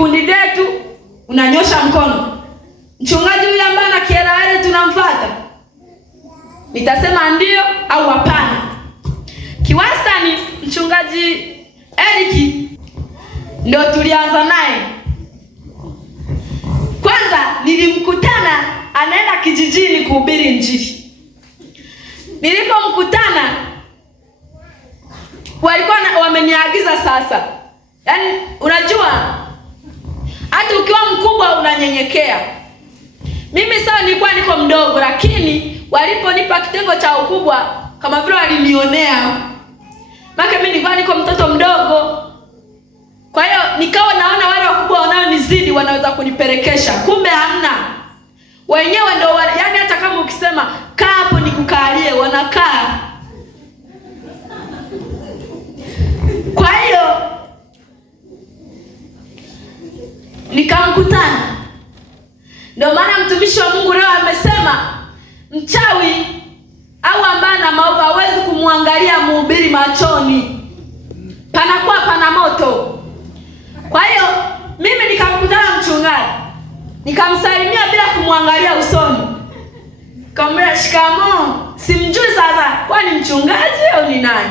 vikundi vyetu unanyosha mkono. Mchungaji huyu ambaye ana kielele tunamfuata? Nitasema ndio au hapana. Kiwastani mchungaji Eric ndio tulianza naye. Kwanza nilimkutana anaenda kijijini kuhubiri Injili. Nilipomkutana walikuwa wameniagiza sasa. Yaani unajua hata ukiwa mkubwa unanyenyekea. Mimi sasa nilikuwa niko mdogo, lakini waliponipa kitengo cha ukubwa kama vile walinionea. Maana mimi nilikuwa niko mtoto mdogo. Kwa hiyo nikawa naona wale wakubwa wanaonizidi wanaweza kunipelekesha. Kumbe hamna. Wenyewe ndio yaani hata kama ukisema kaa hapo nikukalie wanakaa. Kwa hiyo nikamkutana. Ndio maana mtumishi wa Mungu leo amesema mchawi au ambaye ana maovu hawezi kumwangalia mhubiri machoni. Panakuwa pana moto. Kwa hiyo mimi nikamkutana mchungaji. Nikamsalimia bila kumwangalia usoni. Nikamwambia shikamoo. Simjui sasa kwani mchungaji au ni nani?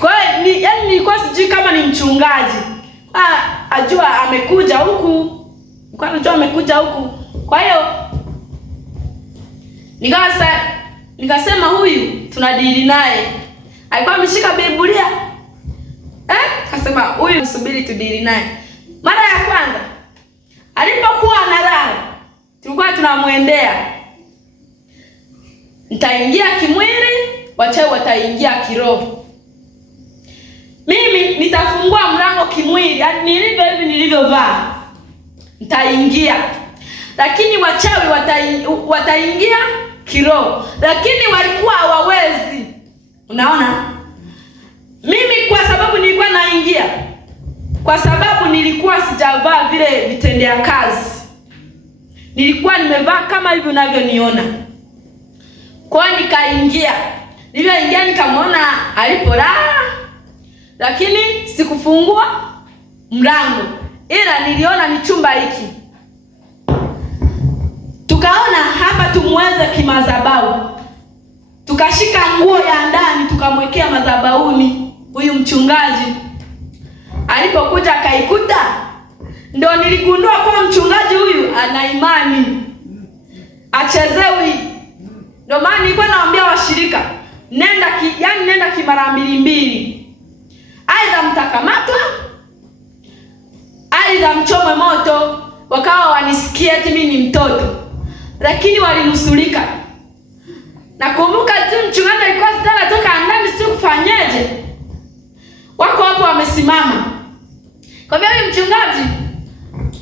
Kwa hiyo yaani nilikuwa sijui kama ni mchungaji. Ajua amekuja huku. Kwa najua amekuja huku. Kwa hiyo nikasema huyu tunadili naye. Alikuwa ameshika Biblia. Akasema huyu subiri tudili naye. Mara ya kwanza alipokuwa analala tulikuwa tunamwendea. Nitaingia kimwili, wachawi wataingia kiroho. Mimi nitafungua mlango kimwili, yaani nilivyo hivi nilivyovaa. Nitaingia. Lakini wachawi wataingia kiroho. Lakini walikuwa hawawezi. Unaona? Mimi kwa sababu nilikuwa naingia. Kwa sababu nilikuwa sijavaa vile vitendea kazi. Nilikuwa nimevaa kama hivi unavyoniona. Kwa hiyo nikaingia. Nilipoingia nikamwona alipolala. Lakini sikufungua mlango. Ila niliona ni chumba hiki. Tukaona hapa tumweze kimadhabahu. Tukashika nguo ya ndani tukamwekea madhabahuni huyu mchungaji. Alipokuja akaikuta, ndio niligundua kwa mchungaji huyu ana imani. Achezewi. Ndio maana nilikuwa naambia washirika, nenda kimara mbili. Aidha mtakamatwa, aidha mchomwe moto. Wakawa wanisikia eti mimi ni mtoto. Lakini walinusulika. Nakumbuka tu mchungaji alikuwa sitaka toka ndani sio kufanyeje. Wako hapo wamesimama. Kwa hivyo mchungaji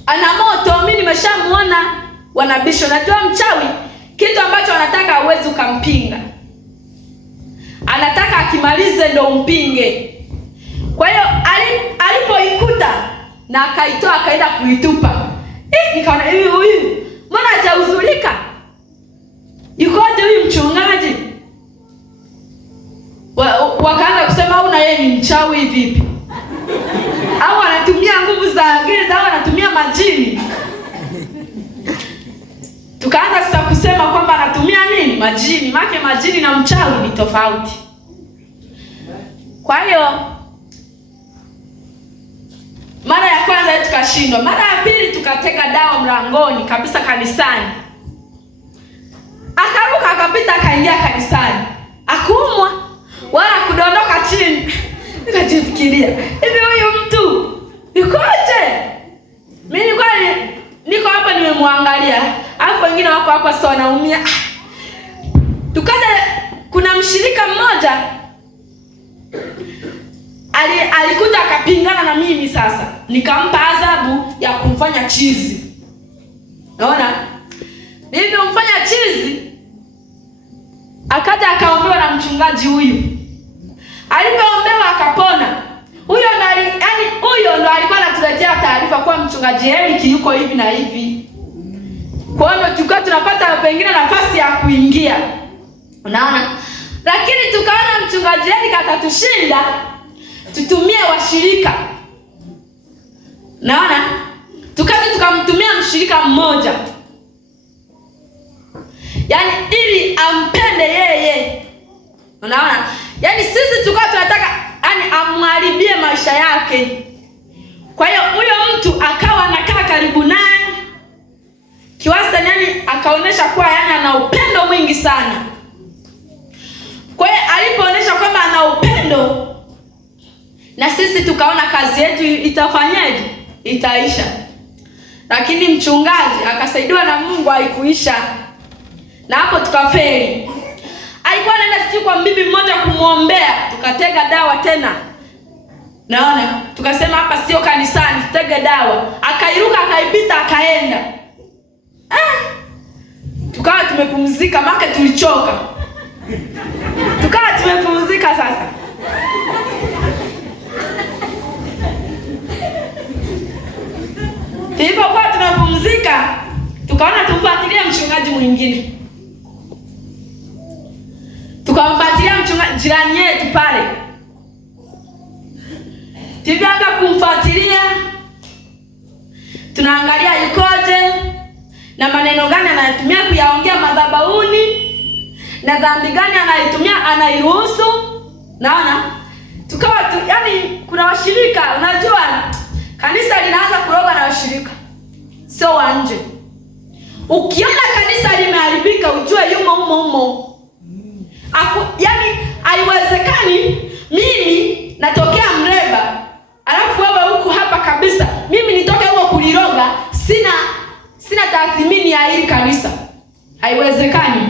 ana moto, mimi nimeshamuona wanabisho. Najua mchawi kitu ambacho anataka hauwezi ukampinga. Anataka akimalize ndo umpinge. Kwa hiyo alipoikuta na akaitoa akaenda kuitupa. Nikaona huyu mbona hajahuzulika? Yukoje huyu mchungaji? Wakaanza kusema au na yeye ni mchawi vipi? Au anatumia nguvu za giza au anatumia majini? Tukaanza sasa kusema kwamba anatumia nini? Majini. Maana majini na mchawi ni tofauti. Kwa hiyo mara ya kwanza tukashindwa. Mara ya pili tukateka dawa mlangoni kabisa kanisani. Akaruka akapita akaingia kanisani. Akumwa wala kudondoka chini. Nikajifikiria, hivi huyu mtu yukoje? Mimi niko hapa nimemwangalia. Alafu wengine wako hapa sio wanaumia. Tukaja kuna mshirika mmoja alikuja akapingana na mimi sasa. Nikampa adhabu ya kumfanya chizi. Unaona? Nilipomfanya chizi akaja akaombewa na mchungaji huyu. Alipoombewa akapona. Huyo ndo alikuwa anatuletea taarifa kwa mchungaji Eric yuko hivi na hivi. Kwa hiyo tulikuwa tunapata pengine nafasi ya kuingia. Unaona? Lakini tukaona mchungaji Eric atatushinda, tutumie washirika. Naona tukaja tukamtumia mshirika mmoja, yaani ili ampende yeye. Unaona? Yaani sisi tukawa tunataka yaani amharibie maisha yake. Kwa hiyo huyo mtu akawa anakaa karibu naye kiwastani, yaani akaonesha kuwa yaani ana upendo mwingi sana. Kwa hiyo alipoonyesha kwamba ana upendo, na sisi tukaona kazi yetu itafanyaje? Itaisha. Lakini mchungaji akasaidiwa na Mungu, haikuisha. Na hapo tukafeli. Alikuwa anaenda sisi kwa bibi mmoja kumuombea, tukatega dawa tena. Naona, tukasema hapa sio kanisani, tutege dawa. Akairuka, akaipita, akaenda. Tukawa tumepumzika, maana tulichoka. Tukawa tumepumzika sasa. Tulipokuwa tumepumzika, tukaona tumfuatilie mchungaji mwingine. Tukamfuatilia mchungaji jirani yetu pale. Tulianza kumfuatilia. Tunaangalia yukoje na maneno gani anayotumia kuyaongea madhabahuni na dhambi gani anayotumia anairuhusu. Naona tukawa yaani kuna washirika, unajua kanisa linaanza kuroga na washirika, sio wa nje. Ukiona kanisa limeharibika ujue yumo humo. Yaani haiwezekani mimi natokea Mreba alafu wewe huko hapa kabisa, mimi nitoke huko kuliroga, sina tathmini ya hili kanisa. Haiwezekani.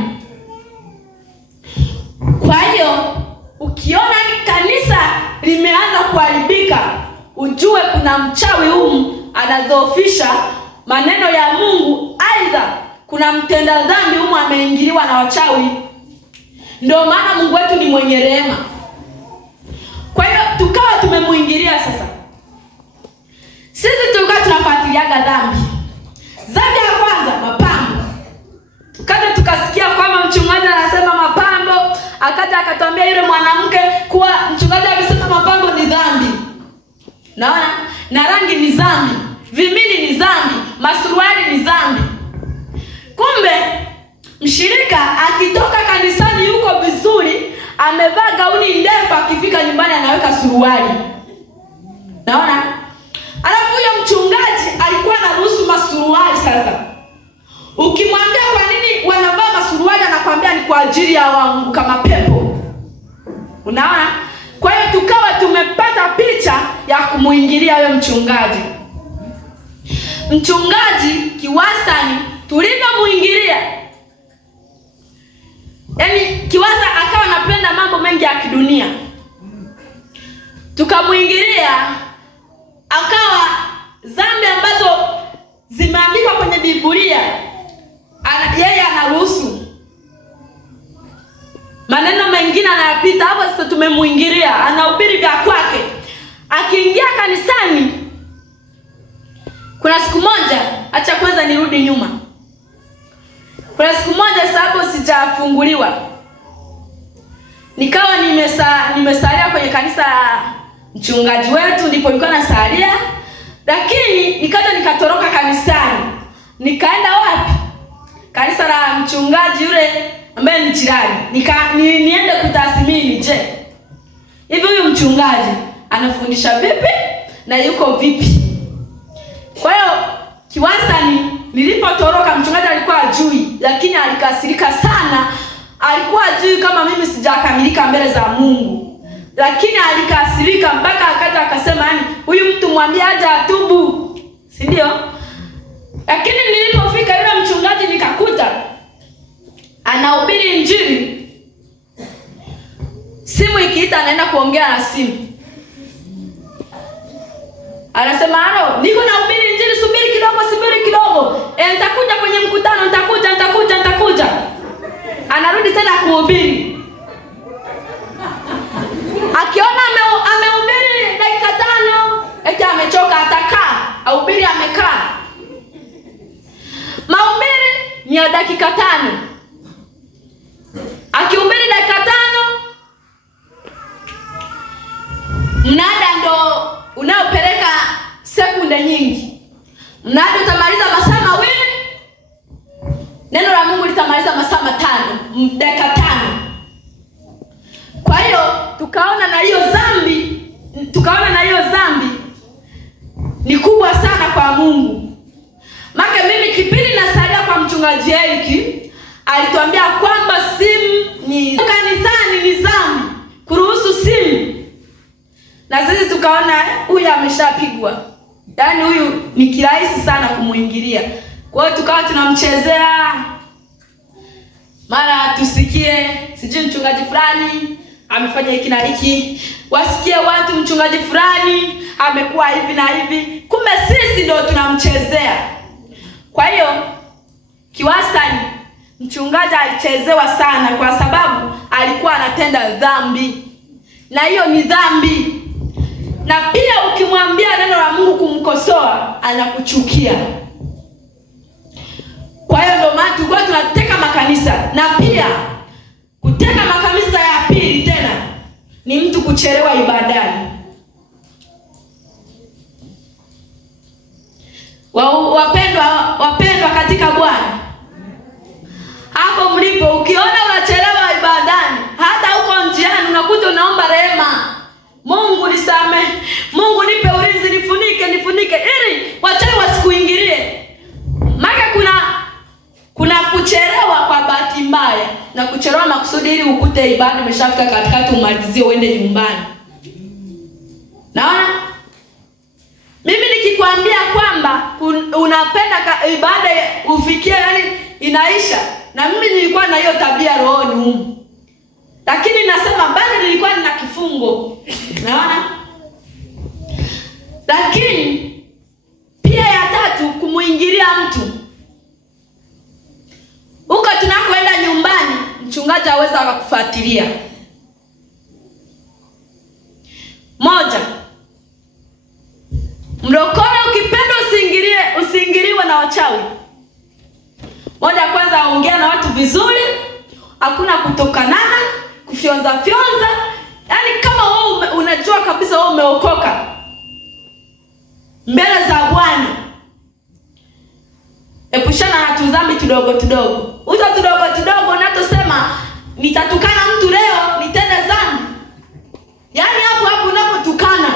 Kwa hiyo ukiona kanisa limeanza kuharibika, ujue kuna mchawi humu anadhoofisha maneno ya Mungu, aidha kuna mtenda dhambi humu ameingiliwa na wachawi. Ndio maana Mungu wetu ni mwenye rehema. Kwa hiyo tukawa tumemuingilia sasa. Sisi tulikuwa tunafuatiliaga dhambi. Dhambi ya kwanza, mapambo. Tukaja tukasikia kwamba mchungaji anasema mapambo, akaja akatuambia yule mwanamke kuwa mchungaji amesema mapambo ni dhambi. Naona? Na rangi ni dhambi, vimini ni dhambi, masuruali ni dhambi. Kumbe mshirika akitoka kanisani yuko vizuri, amevaa gauni ndefu, akifika nyumbani anaweka suruali. Naona? Alafu huyo mchungaji alikuwa anaruhusu masuruali sasa. Ukimwambia kwa nini wanavaa masuruali, anakuambia ni kwa ajili ya waanguka mapepo. Unaona? Kwa hiyo tukawa tumepata picha ya kumuingilia huyo mchungaji. Mchungaji kiwastani tulivyomuingilia, yaani kiwasa akawa anapenda mambo mengi ya kidunia. Tukamuingilia, akawa dhambi ambazo zimeandikwa kwenye Biblia yeye anaruhusu. Maneno mengine anayapita. Hapo sasa tumemuingilia, anahubiri vya kwake. Akiingia kanisani, kuna siku moja, acha kwanza nirudi nyuma. Kuna siku moja sababu sijafunguliwa, nikawa nimesalia kwenye kanisa mchungaji wetu, ndipo nilikuwa nasalia. Lakini nikaja nikatoroka kanisani. Nikaenda wapi? Kanisa la mchungaji yule ambaye ni jirani. Niende kutathmini, je, hivi huyu mchungaji anafundisha vipi na yuko vipi? Kwa hiyo kiwastani nilipotoroka, mchungaji alikuwa ajui, lakini alikasirika sana. Alikuwa ajui kama mimi sijakamilika mbele za Mungu, lakini alikasirika mpaka akaja akasema, yani huyu mtu mwambie aje atubu, si ndio? Lakini nilipofika yule mchungaji nikakuta anahubiri Injili. Simu ikiita anaenda kuongea na simu. Anasema, "Halo, niko nahubiri Injili, subiri kidogo. Nitakuja kwenye mkutano, nitakuja." Anarudi tena kuhubiri. Akiona amehubiri dakika 5, eti amechoka, atakaa. Ahubiri amekaa. Mahubiri ni ya dakika 5. Akihubiri dakika 5, mnada ndo unaopeleka sekunde nyingi. Mradi utamaliza masaa mawili, neno la Mungu litamaliza masaa 5, dakika 5. Kwa hiyo tukaona na hiyo dhambi ni kubwa sana kwa Mungu. Maana mimi kipindi nasalia kwa mchungaji Eric, alituambia kwamba simu ni kanisani ni dhambi, kuruhusu simu. Na sisi tukaona huyu ameshapigwa. Yaani huyu ni kirahisi sana kumuingilia. Kwa hiyo tukawa tunamchezea. Mara tusikie sijui mchungaji fulani amefanya hiki na hiki. Wasikie watu mchungaji fulani amekuwa hivi na hivi. Kumbe sisi ndio tunamchezea. Kwa hiyo kiwastani mchungaji alichezewa sana kwa sababu alikuwa anatenda dhambi. Na hiyo ni dhambi. Na pia ukimwambia neno la Mungu kumkosoa, anakuchukia. Kwa hiyo ndio maana tulikuwa tunateka makanisa. Na pia kuteka makanisa ya pili tena ni mtu kuchelewa ibadani. Wapendwa katika Bwana, hapo mlipo, ukiona unachelewa ibadani, hata huko njiani unakuta unaomba rehema, Mungu nisamehe, Mungu nipe ulinzi, nifunike ili wachawi wasikuingilie. Maana kuna kuchelewa kwa bahati mbaya na kuchelewa makusudi ili ukute ibada imeshafika katikati umalizie uende nyumbani. Naona mimi nikikwambia kwamba unapenda ibada ufikie yani inaisha, na mimi nilikuwa na hiyo tabia rohoni humu. Lakini nasema bado nilikuwa nina kifungo. Naona? Lakini pia ya tatu, kumuingilia mtu. Huko tunakoenda nyumbani, mchungaji aweza akakufuatilia. Moja, mlokole ukipenda usiingiliwe na wachawi. Moja, kwanza ongea na watu vizuri, hakuna kutokanana, kufyonza. Yaani kama wewe unajua kabisa wewe umeokoka mbele za Bwana, epushana na tudhambi tudogo. Uta tudogo unatosema nitatukana mtu leo nitende dhambi. Yaani hapo unapotukana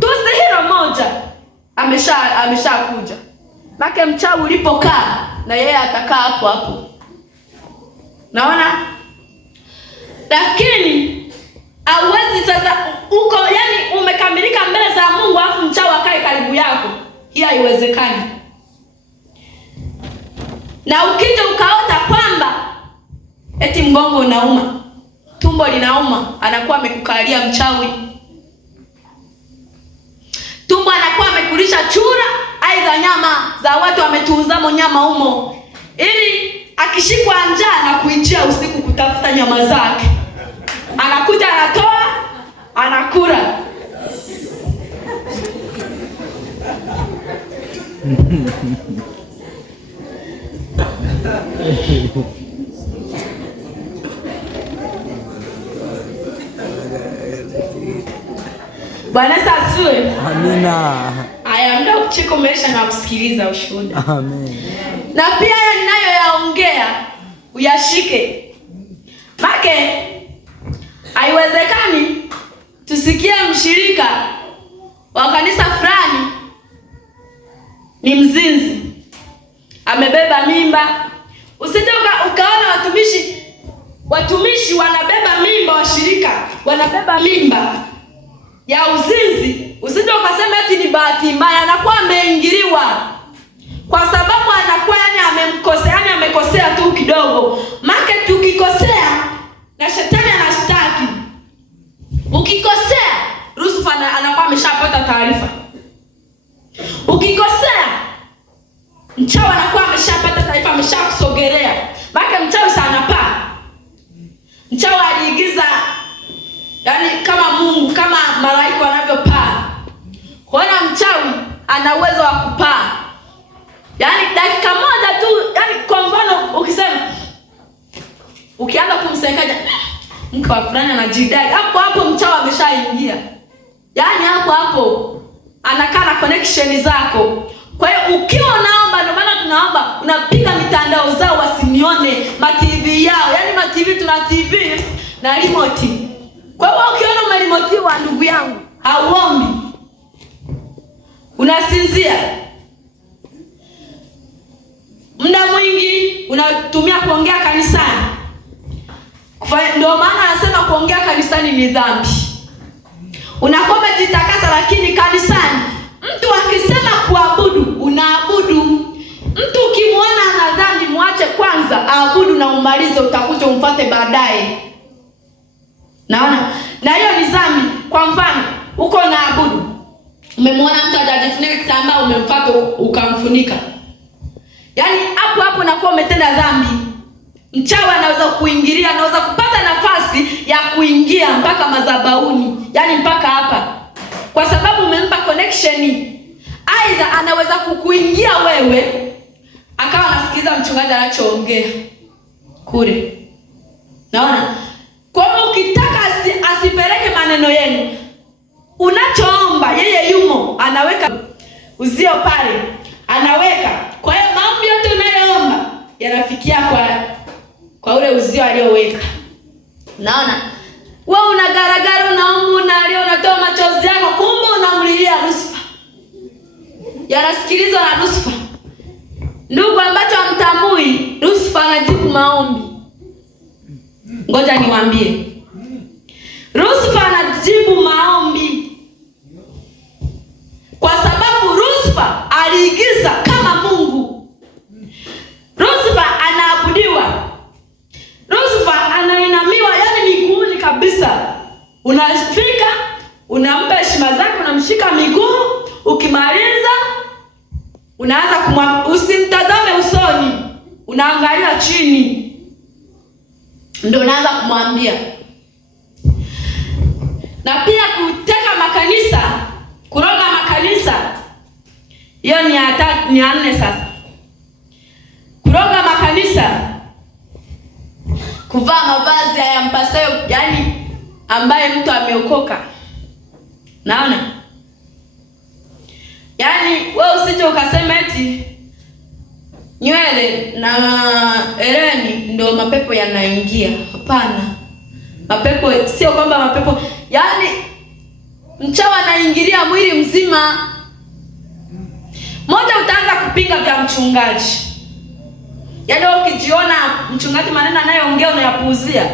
tusi hilo moja ameshakuja. Maana mchawi ulipokaa na yeye atakaa hapo. Naona? Lakini hauwezi sasa uko yani umekamilika mbele za Mungu afu mchawi akae karibu yako. Hii haiwezekani. Na ukija ukaota kwamba eti mgongo unauma, tumbo linauma, anakuwa amekukalia mchawi. Tumbo anakuwa amekulisha chura, aidha nyama za watu wametuuzamo nyama humo. Ili akishikwa njaa na kuingia usiku kutafuta nyama zake, anakuja anatoa, anakula. Bwana asifiwe. Amina. Aya, ndio kuchikomesha na kusikiliza ushuhuda. Amen. Na pia haya ninayoyaongea uyashike. Make haiwezekani tusikie mshirika wa kanisa fulani ni mzinzi, amebeba mimba. Usije ukaona watumishi wanabeba mimba, washirika wanabeba mimba ya uzinzi. Usije ukasema eti ni bahati mbaya, anakuwa ameingiliwa. Kwa sababu anakuwa yani amekosea tu kidogo. Maana tukikosea na shetani anashtaki. Ukikosea, Lucifer anakuwa ameshapata taarifa. Ukikosea, mchawi anakuwa ameshapata taarifa, ameshakusogelea. Maana mchawi sana paa. Mchawi aliigiza yani kama Mungu, kama malaika wanavyopaa. Kuona mchawi ana uwezo wa kupaa. Yaani dakika moja tu, yani kwa mfano ukisema ukianza kumsengenya mke wa fulani anajidai, hapo mchawi ameshaingia. Yaani hapo anakaa na connection zako. Kwa hiyo ukiwa unaomba, ndio maana tunaomba unapiga mitandao zao wasinione, ma TV yao. Yaani ma TV, tuna TV na remote. Kwa hiyo ukiona umeremotiwa ndugu yangu, hauombi, unasinzia. Muda mwingi unatumia kuongea kanisani. Ndio maana anasema kuongea kanisani ni dhambi. Unakuwa umejitakasa, lakini kanisani mtu akisema kuabudu, unaabudu. Mtu ukimwona ana dhambi, muache kwanza aabudu na umalize, utakuja umfuate baadaye. Naona? Na hiyo ni dhambi. Kwa mfano, uko naabudu, umemwona mtu hajajifunika kitambaa, umemfuata ukamfunika. Yaani hapo hapo unakuwa umetenda dhambi. Mchawi anaweza kuingilia, anaweza kupata nafasi ya kuingia mpaka madhabahuni, yaani mpaka hapa, kwa sababu umempa connection. Aidha anaweza kukuingia wewe, akawa anasikiliza mchungaji anachoongea kule. Naona? Kwa hiyo ukitaka asipeleke maneno yenu, unachoomba yeye yumo, anaweka uzio pale, anaweka. Kwa hiyo maombi yote unayoomba yanafikia kwa ule uzio alioweka. Naona? Wewe unagaragara, unaomba, unalia, unatoa machozi yako, kumbe unamlilia Lucifer. Yanasikilizwa na Lucifer. Ndugu, ambacho hamtambui, Lucifer anajibu maombi. Ngoja niwaambie. Lucifer anajibu maombi kwa sababu Lucifer aliigiza kama Mungu. Lucifer anaabudiwa. Lucifer anainamiwa, yaani miguuni kabisa. Unafika, unampa heshima zake, unamshika miguu, ukimaliza unaanza usimtazame usoni, unaangalia chini. Ndio unaanza kumwambia. Na pia kuteka makanisa, kuroga makanisa. Hiyo ni ya nne sasa. Kuroga makanisa, kuvaa mavazi hayampasayo, yaani ambaye mtu ameokoka. Naona? Yaani wewe usije ukasema eti nywele na hereni ndio mapepo yanaingia. Hapana. Mapepo sio kwamba mapepo, yaani mchawi anaingilia mwili mzima. Moja, utaanza kupinga vya mchungaji. Yaani ukijiona mchungaji maneno anayoongea unayapuuzia,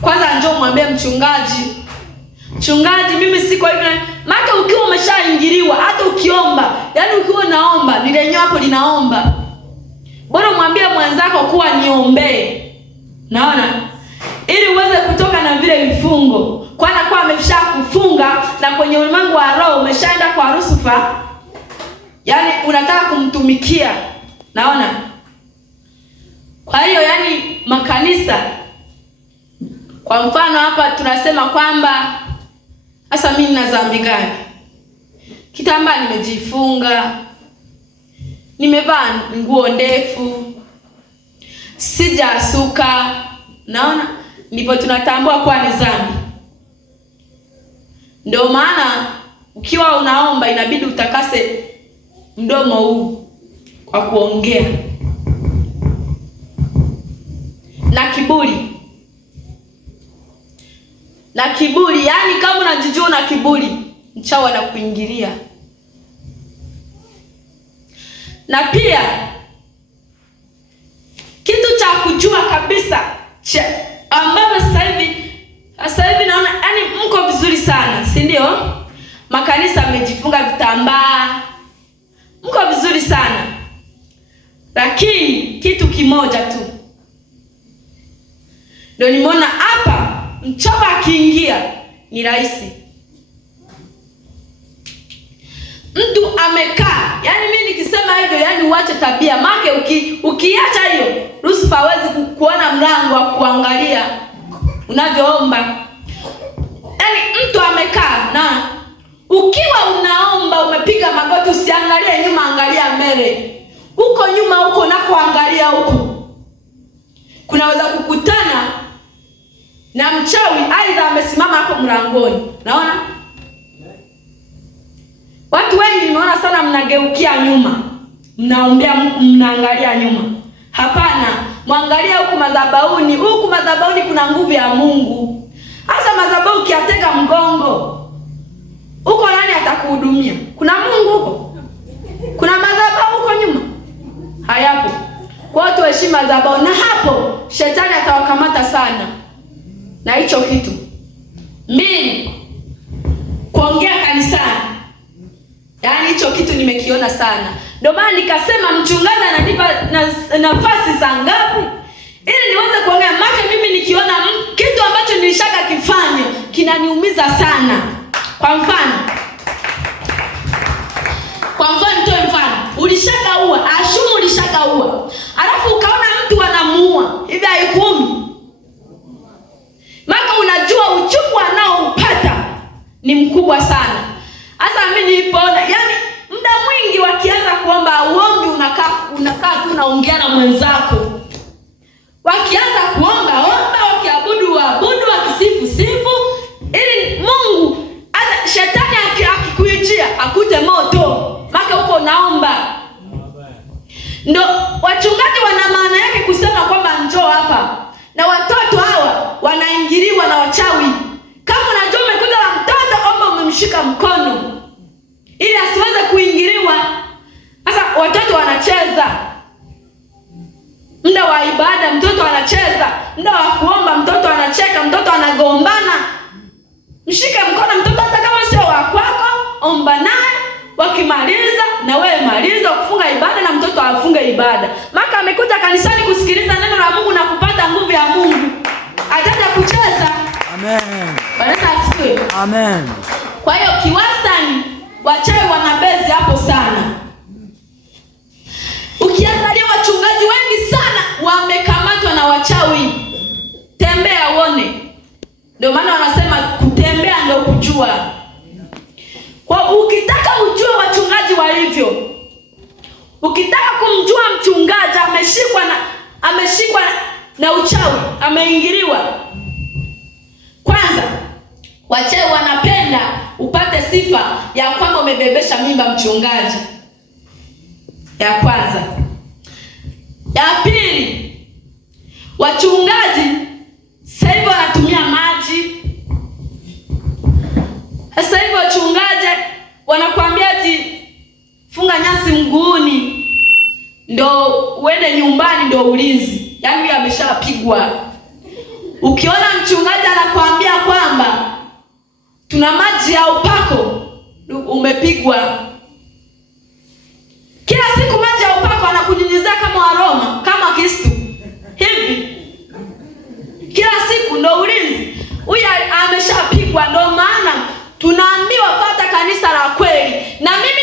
kwanza njoo mwambie mchungaji, mchungaji mimi siko hivi. Maana ukiwa umeshaingiliwa, hata ukiomba, yaani ukiwa naomba, ni lenyewe hapo linaomba. Bora mwambie mwenzako kuwa niombee. Naona? Ili uweze kutoka na vile vifungo. Kwa anakuwa ameshakufunga na kwenye ulimwengu wa roho umeshaenda kwa Lucifer. Yaani unataka kumtumikia. Naona? Kwa hiyo yaani makanisa, kwa mfano hapa tunasema kwamba sasa mimi nina dhambi gani? Kitambaa nimejifunga, nimevaa nguo ndefu, sijasuka. Naona? Ndipo tunatambua kwa ni dhambi. Ndio maana ukiwa unaomba inabidi utakase mdomo huu kwa kuongea. Na kiburi. Na kiburi, yaani kama unajijua na kiburi, mchawi anakuingilia. Na pia kitu cha kujua kabisa ambapo sasa hivi naona yaani mko vizuri sana, si ndio? Makanisa amejifunga vitambaa, mko vizuri sana. Lakini kitu kimoja tu ndio nimeona hapa, mchawi akiingia ni rahisi. Mtu amekaa, yaani mimi nikisema hivyo, yaani uache tabia. Make ukiacha hiyo, Lucifer hawezi kuona mlango wa kuangalia unavyoomba. Yaani mtu amekaa, na ukiwa unaomba umepiga magoti, usiangalie nyuma, angalia mbele. Huko nyuma huko unakoangalia huko, kunaweza kukutana na mchawi, aidha amesimama hapo mlangoni. Naona? Watu wengi nimeona sana mnageukia nyuma, mnaombea, mnaangalia nyuma. Hapana, mwangalia huku madhabahuni. Huku madhabahuni kuna nguvu ya Mungu. Hasa madhabahu ukiateka mgongo, huko nani atakuhudumia? Kuna Mungu huko? Kuna madhabahu huko nyuma? Hayapo. Kwa hiyo tuheshimu madhabahu, na hapo shetani atawakamata sana na hicho kitu. 2, kuongea kanisani. Yaani hicho kitu nimekiona sana. Ndio maana nikasema mchungaji ananipa nafasi saa ngapi ili niweze kuongea. Maana mimi nikiona kitu ambacho nilishaka kifanya kinaniumiza sana. Kwa mfano nitoe mfano. Ulishakaua, ashumu ulishakaua. Alafu ukaona mtu anamuua. Hivi haikuumi? Maana unajua uchungu anaoupata ni mkubwa sana. Hasa mimi nilipoona, yani muda mwingi wakianza kuomba uombi unakaa tu unaongea na mwenzako. Wakianza kuomba omba, wakiabudu abudu, wakisifu sifu, ili Mungu hata shetani akikuijia akute moto. Maka huko naomba. Ndio wachungaji wana maana yake kusema kwamba njoo hapa. Na watoto hawa wanaingiliwa na wachawi. Kama unajua umekuja na mtoto, omba umemshika mkono ili asiweze kuingiliwa. Sasa watoto wanacheza muda wa ibada, mtoto anacheza muda wa kuomba, mtoto anacheka, mtoto anagombana. Mshike mkono mtoto, hata kama sio wa kwako, omba naye. Wakimaliza na wewe maliza kufunga ibada, na mtoto afunge ibada. Maka amekuja kanisani kusikiliza neno la Mungu na kupata nguvu ya Mungu. Ataja kucheza. Amen. Bwana asifiwe. Amen. Kwa hiyo kiwastani wachawi wanabezi hapo sana. Ukiangalia wachungaji wengi sana wamekamatwa na wachawi. Tembea uone. Ndio maana wanasema kutembea ndio kujua. Kwa ukitaka ujue wachungaji walivyo, ukitaka kumjua mchungaji ameshikwa na uchawi, ameingiliwa, kwanza wachawi wanapenda upate sifa ya kwamba umebebesha mimba mchungaji. Ya kwanza. Ya pili, wachungaji sasa hivi wanatumia maji. Sasa hivi wachungaji wanakuambia ati funga nyasi mguuni ndo uende nyumbani ndo ulinzi. Yaani ameshapigwa. Ukiona mchungaji anakuambia kwamba tuna maji ya upako, umepigwa. Kila siku maji ya upako anakunyunyizia kama Waroma, kama Kristo. Hivi kila siku ndo ulinzi. Huyu ameshapigwa. Ndo maana tunaambiwa pata kanisa la kweli. Na mimi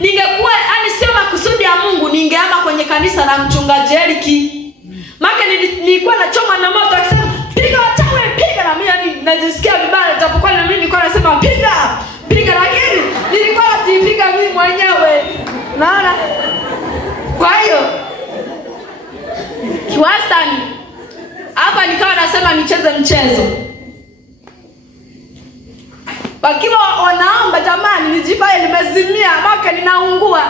ningekuwa yani sio makusudi ya Mungu, ningeama kwenye kanisa la mchungaji Eriki. Maana nilikuwa nachoma na moto akisema piga wachawi, piga, na mimi najisikia vibaya japokuwa na mimi nilikuwa nasema piga, lakini nilikuwa najipiga mimi mwenyewe. Naona. Kwa hiyo kiwastani hapa nikawa nasema nicheze mchezo. Wakiwa wanaomba, jamani nijifanye nimezimia, maka ninaungua.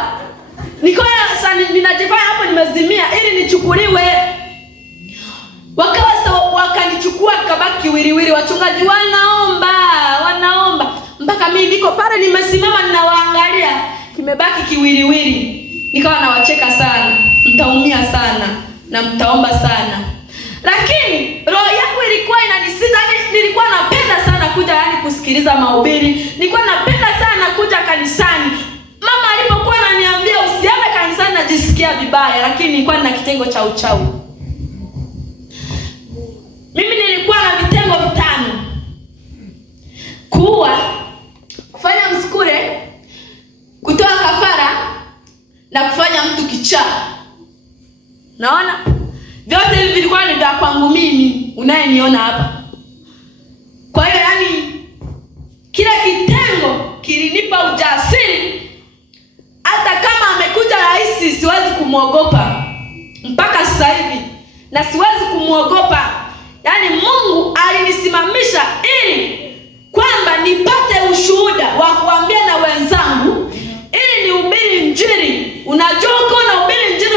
Nikawa sasa ninajifanya hapo nimezimia ili nichukuliwe. Wakanichukua kabaki wiliwili. Wachungaji wanaomba. Mpaka mimi niko pale nimesimama ninawaangalia. Kimebaki kiwiliwili. Nikawa nawacheka sana. Mtaumia sana na mtaomba sana. Lakini roho yangu ilikuwa inanisita. Nilikuwa napenda sana kuja kusikiliza mahubiri. Nilikuwa napenda sana kuja kanisani. Mama alipokuwa ananiambia usiende kanisani najisikia vibaya, lakini nilikuwa na kitengo cha uchawi. Mimi nilikuwa na vitengo 5. Kuua, kufanya msukure, kutoa kafara na kufanya mtu kichaa. Naona? Vyote hivi vilikuwa ni vya kwangu mimi unayeniona hapa. Kwa hiyo kila kitengo kilinipa ujasiri. Hata kama amekuja rais siwezi kumuogopa. Mpaka sasa hivi na siwezi kumuogopa. Mungu alinisimamisha ili kwamba nipate ushuhuda wa kuambia na wenzangu, ili nihubiri Injili. Unajua uko na hubiri Injili,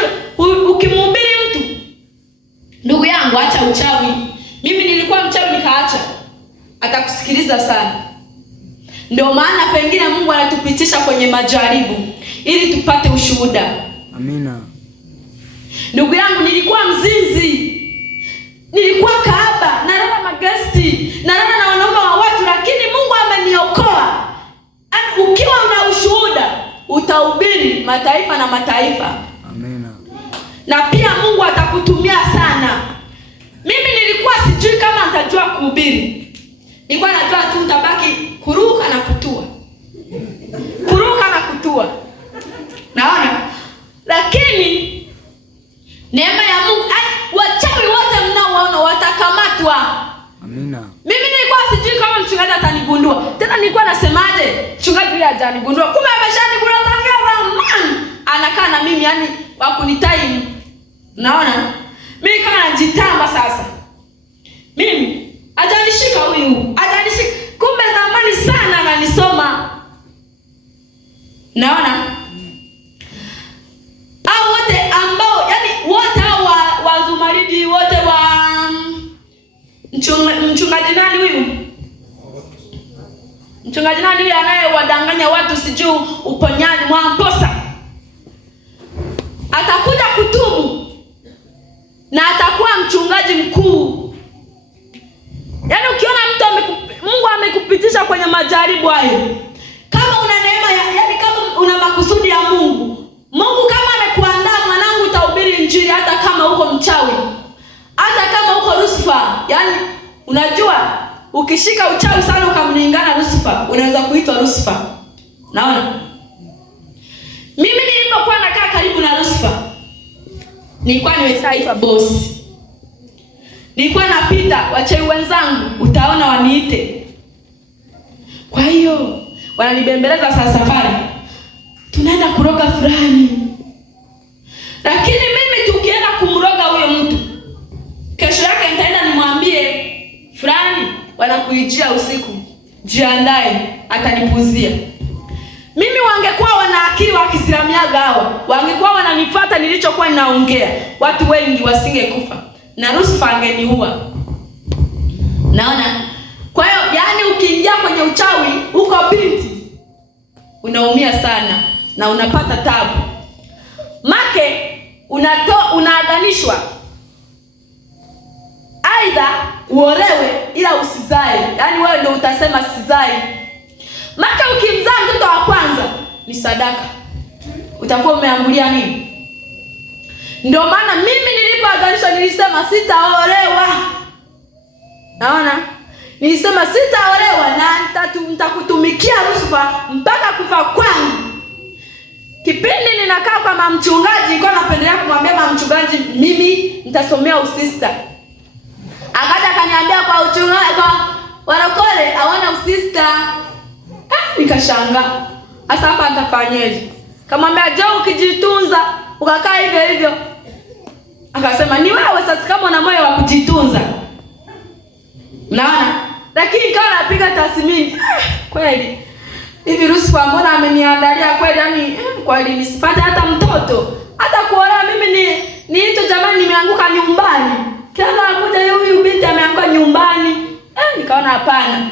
ukimhubiri mtu, ndugu yangu, acha uchawi. Mimi nilikuwa mchawi nikaacha, atakusikiliza sana. Ndio maana pengine Mungu anatupitisha kwenye majaribu ili tupate ushuhuda. Amina. Ndugu yangu, nilikuwa mzinzi, nilikuwa kahaba, nalala magesti, nalala na wanaume wa watu, lakini Mungu ameniokoa. Ukiwa una ushuhuda, utahubiri mataifa na mataifa. Amina. Na pia Mungu atakutumia sana. Mimi nilikuwa sijui kama nitajua kuhubiri. Nilikuwa najua tu nitabaki kuruka na kutua. Kuruka na kutua. Naona? Lakini neema ya Mungu, wachawi wote mnaowaona watakamatwa. Amina. Mimi nilikuwa sijui kama mchungaji atanigundua. Tena nilikuwa nasemaje, mchungaji yule hajanigundua. Kumbe ameshanigundua tangia zamani. Anakaa na mimi, yani wakunitai. Naona? Mimi kama najitamba sasa. Mimi hajanishika huyu. Hajanishika. Kumbe zamani sana ananisoma. Naona? Hao wote ambao, yani wote hao wa Zumaridi, wote wa mchungaji nani huyu? Mchungaji nani huyu anayewadanganya watu sijui uponyaji, Mwamposa? Atakuja kutubu na atakuwa mchungaji mkuu. Yaani ukiona mtu Mungu amekupitisha kwenye majaribu hayo, kama una neema yaani kama una makusudi ya Mungu, Mungu kama amekuandaa, mwanangu, utahubiri Injili hata kama uko mchawi. Hata kama uko Lucifer. Yaani unajua ukishika uchawi sana ukamlingana Lucifer, unaweza kuitwa Lucifer. Naona? Mimi nilipokuwa nakaa karibu na Lucifer, nilikuwa nimeshaitwa boss. Nilikuwa napita wachawi wenzangu, utaona waniite. Kwa hiyo wananibembeleza saa safari, tunaenda kuroga fulani. Lakini mimi tukienda kumroga huyo mtu, kesho yake nitaenda nimwambie fulani wanakuijia usiku, jiandae, atanipuzia. Mimi wangekuwa wana akili wakiziramiaga hao, wangekuwa wananifuata nilichokuwa ninaongea, watu wengi wasingekufa na Lucifer angeniua. Naona? Kwa hiyo yani ukiingia kwenye uchawi uko binti, unaumia sana na unapata tabu. Make unaaganishwa aidha uolewe ila usizae. Yaani wewe ndio utasema sizai. Make ukimzaa mtoto wa kwanza ni sadaka, utakuwa umeangulia nini? Ndio maana mimi nilipoaganishwa nilisema sitaolewa. Naona? Nilisema sitaolewa na nitakutumikia Lucifer mpaka kufa kwangu. Kipindi ninakaa kwa mama mchungaji, nilikuwa napendelea kumwambia mama mchungaji mimi nitasomea usista. Akaja akaniambia kwa uchungaji, kwa warokole hawana usista. Nikashangaa. Sasa hapa nitafanyaje? Kamwambia je, ukijitunza ukakaa hivyo hivyo. Akasema ni wewe sasa kama una moyo wa kujitunza. Naona? Lakini kama napiga tathmini, kweli hivi Lucifer mbona ameniandalia kweli, yani kweli nisipate hata mtoto, hata kuolewa mimi ni hicho jamani, nimeanguka nyumbani. Kila anakuja huyu binti ameanguka nyumbani. Nikaona hapana.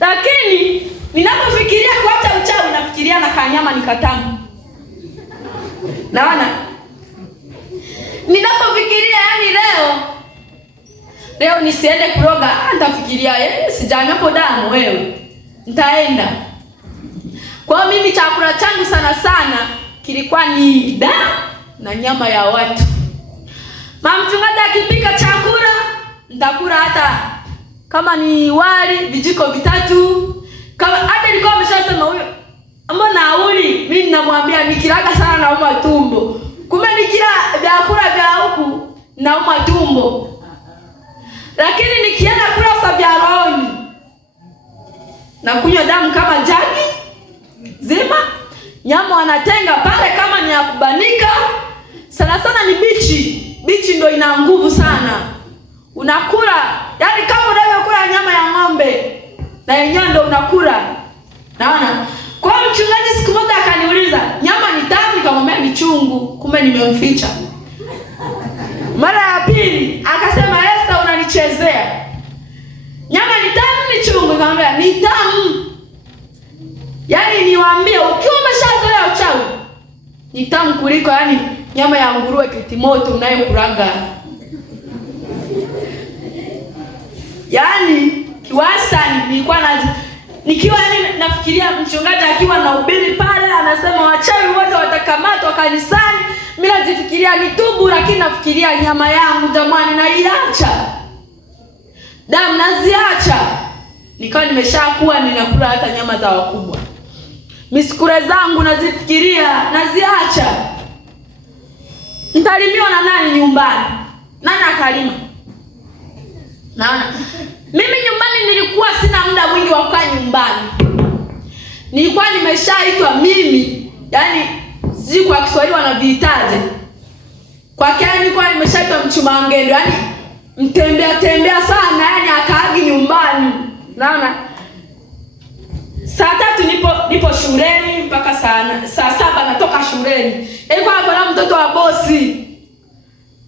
Lakini ninapofikiria kuacha uchawi nafikiria na kanyama nikatamu. Naona? Ninapofikiria yani leo nisiende kuroga, nitafikiria sijanywapo damu wewe. Nitaenda. Kwa mimi chakula changu sana sana kilikuwa ni damu na nyama ya watu. Mama mchungaji akipika chakula, nitakula hata kama ni wali vijiko vitatu. Kama hata nilikuwa nimeshasema huyo mbona uli, mimi ninamwambia nikilaga sana nauma tumbo. Kumbe nikila vyakula vya huku nauma tumbo. Lakini nikienda kula vya rohoni na kunywa damu kama jagi zima, nyama wanatenga pale kama ni ya kubanika. Sana sana ni bichi. Bichi ndio ina nguvu sana. Unakula, yani kama unavyokula nyama ya ng'ombe. na yenyewe ndio unakula. Naona. Kwa hiyo mchungaji siku moja akaniuliza, nyama ni tamu? Nikamwambia ni chungu, kumbe nimemficha. Mara ya pili akasema, Esther unanichezea. Nyama ni tamu ni chungu? Nikamwambia ni tamu. Yaani niwaambie ukiwa umeshazoea uchawi ni tamu kuliko yani nyama ya nguruwe kitimoto unayokulaga. Yaani kiwasani nilikuwa nikiwa yani nafikiria mchungaji akiwa na ubiri pale anasema wachawi wote watakamatwa kanisani, mimi najifikiria nitubu, lakini nafikiria nyama yangu jamani naiacha. Damu naziacha. Nikawa nimeshakuwa ninakula hata nyama za wakubwa. Miskure zangu nazifikiria naziacha. Nitalimiwa na nani nyumbani? Nani akalima? Naona mimi nyumbani nilikuwa sina muda mwingi wa kukaa nyumbani. Nilikuwa nimeshaitwa mimi, yani sijui kwa Kiswahili wanaviitaje. Kwa Kenya nilikuwa nimeshaitwa mchuma ngendo, yani mtembea sana, yani akaagi nyumbani. Naona saa 3 nipo shuleni mpaka saa 7 natoka shuleni. Ilikuwa hapo mtoto wa bosi.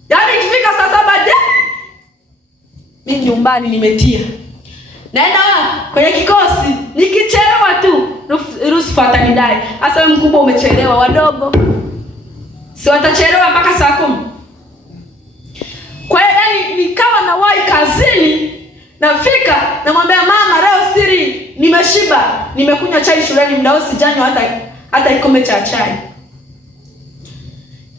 Yaani ikifika saa 7 mimi nyumbani nimetia. Naenda kwenye kikosi, nikichelewa tu ruhusa atanidai. Asa mkubwa umechelewa, wadogo si watachelewa mpaka saa 10. Kwa hiyo yani nikawa na wahi kazini, nafika namwambia mama leo siri nimeshiba, nimekunywa chai shuleni muda sijanywa hata kikombe cha chai.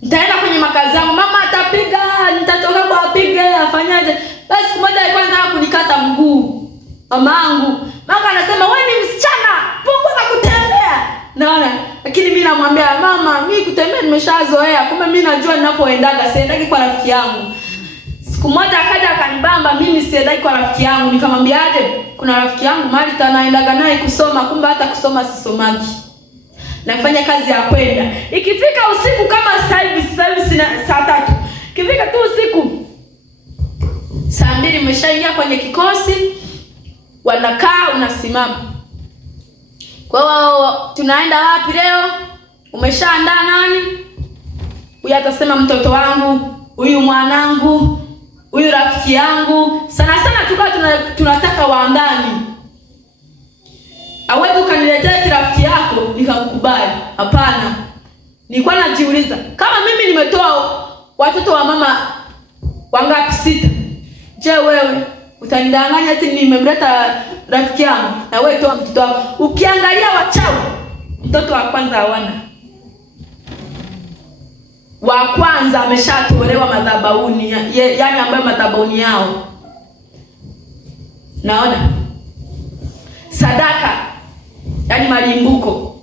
Nitaenda kwenye makazi yangu, mama atapiga, nitatoka kwa apige, afanyaje? Basi mmoja alikuwa anataka kunikata mguu. Mamangu, mama anasema wewe ni msichana, punguza kutembea. Naona, lakini mimi namwambia mama, mimi kutembea nimeshazoea. Kumbe mimi najua ninapoendaga siendagi kwa rafiki yangu. Siku moja akaja akanibamba, mimi siendagi kwa rafiki yangu. Nikamwambiaje, kuna rafiki yangu mahali tunaendaga naye kusoma, kumbe hata kusoma sisomagi. Nafanya kazi ya kwenda. Ikifika usiku kama sasa hivi saa 3. Ikifika tu usiku saa 2 umeshaingia kwenye kikosi, wanakaa unasimama. Kwa hiyo tunaenda wapi leo? Umeshaandaa nani? Huyu atasema mtoto wangu, huyu mwanangu, huyu rafiki yangu. Sana tulikuwa tunataka waandani. Hawezi ukaniletea rafiki yako nikakubali. Hapana. Nilikuwa najiuliza, kama mimi nimetoa watoto wa mama wangapi 6. Je, wewe utanidanganya eti nimemleta rafiki yangu na wewe toa mtoto wako? Ukiangalia wachawi, mtoto wa kwanza hawana. Wa kwanza ameshatolewa madhabahuni, yani ambaye madhabahuni yao. Naona sadaka, yani malimbuko.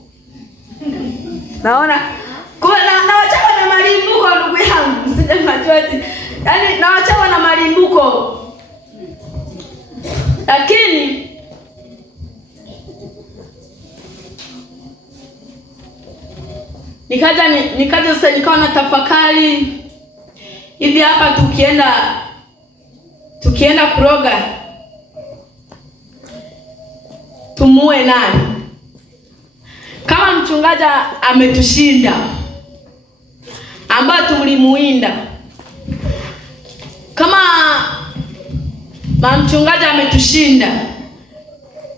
Naona kwa na wachawi na malimbuko, ndugu yangu, msijamajua eti yani na wachawi na malimbuko. Lakini nikaja sasa nikawa na tafakari hivi, hapa tukienda kuroga tumue nani? Kama mchungaji ametushinda ambaye tulimuinda, kama mchungaji ametushinda,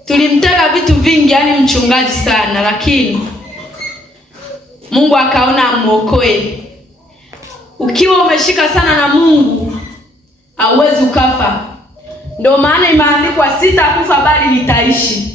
tulimtega vitu vingi yani mchungaji sana, lakini Mungu akaona amuokoe. Ukiwa umeshika sana na Mungu hauwezi ukafa. Ndio maana imeandikwa sitakufa bali nitaishi.